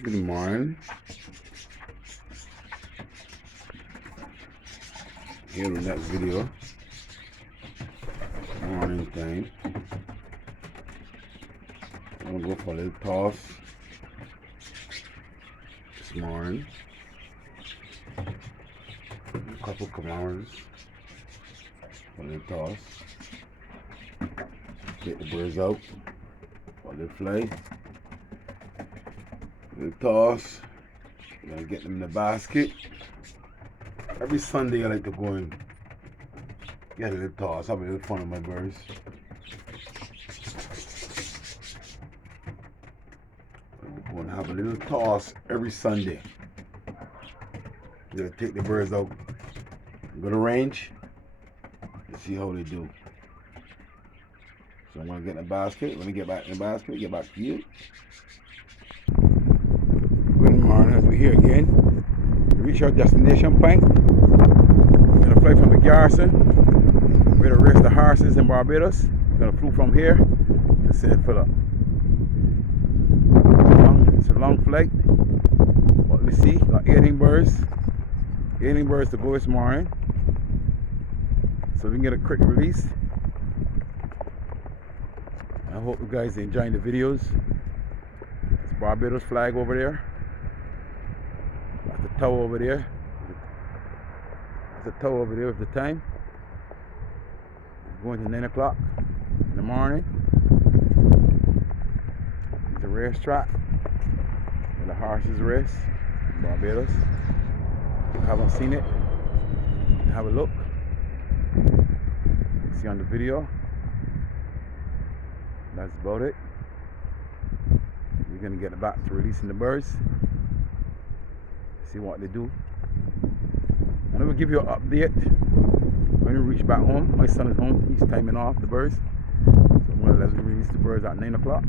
Good morning. Here in that video. Morning thing. I'm gonna go for a little toss this morning. A couple commanders for a little toss. Get the birds out for a little fly. A little toss. Gonna get them in the basket. Every Sunday I like to go and get a little toss, have a little fun with my birds. I'm going to have a little toss every Sunday. I'm going to take the birds out, go to range, and see how they do. So I'm going to get in the basket. Let me get back in the basket, get back to you. Good morning, as we're here again. We reach our destination point. We're going to fly from the garrison. We're going to race the horses in Barbados. We're going to fly from here to St. Philip. It's a long flight. What we see, got 18 birds. 18 birds to go this morning. So we can get a quick release. I hope you guys are enjoying the videos. It's Barbados flag over there. That's the tower over there. That's the tower over there with the time. It's going to 9 o'clock in the morning. It's a racetrack where the horses race in Barbados. If you haven't seen it, have a look. You see on the video. That's about it. We're gonna get back to releasing the birds. See what they do. And I will give you an update when we reach back home. My son is home. He's timing off the birds. So I'm gonna let him release the birds at 9 o'clock.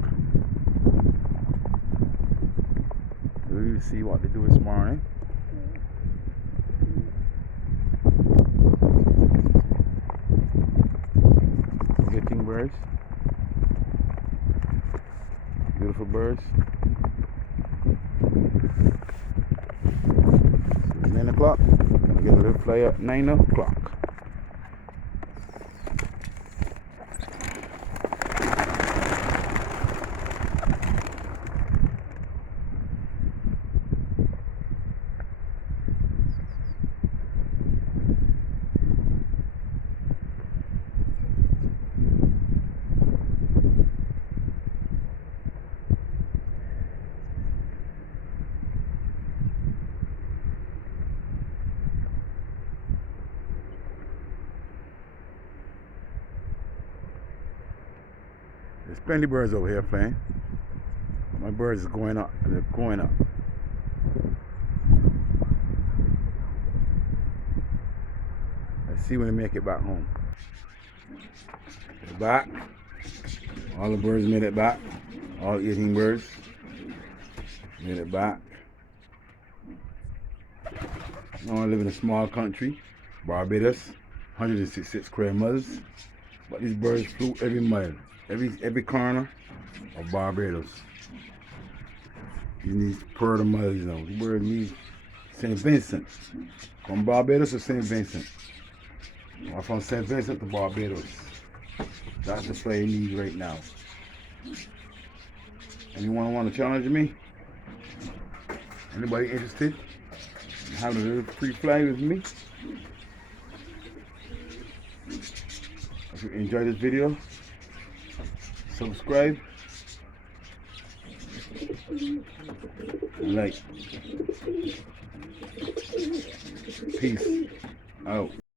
We will see what they do this morning. Getting birds. Beautiful birds. 9 o'clock. Gonna get a little fly at 9 o'clock. There's plenty of birds over here flying. My birds are going up, and they're going up. Let's see when they make it back home. They're back. All the birds made it back. All 18 birds made it back. Now I live in a small country, Barbados, 166 square miles. But these birds flew every mile. Every corner of Barbados. You need per the miles now. The bird needs St. Vincent. From Barbados to St. Vincent. Or from St. Vincent to Barbados. That's the flight you need right now. Anyone want to challenge me? Anybody interested in having a little free fly with me? If you enjoyed this video, subscribe, like. Peace out.